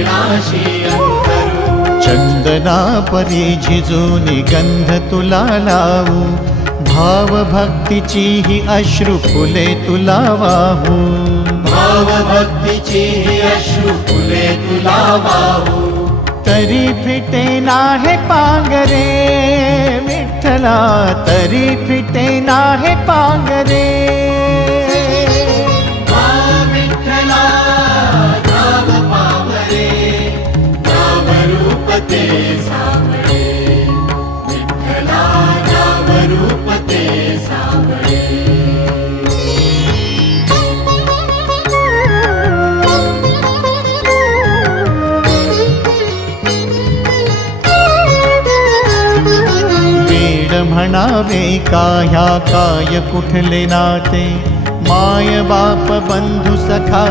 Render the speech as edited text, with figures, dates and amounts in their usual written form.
चरणाशी अंतरू। चंदना परी झिजूनी गंध तुला लावू, भाव भक्तीची ही अश्रु फुले तुला वाहू। भाव भक्तीची ही अश्रु फुले तुला वाहू। तरी फिटे नाहे पांगरे विठ्ठला, तरी फिटे नाहे पांगरे। विठ्ठला नाम पावरे, नाम रूप ते सावळे। विठ्ठला नाम रूप ते सावळे। म्हणावे का ह्या काय कुठले नाते, माय बाप बंधू सखा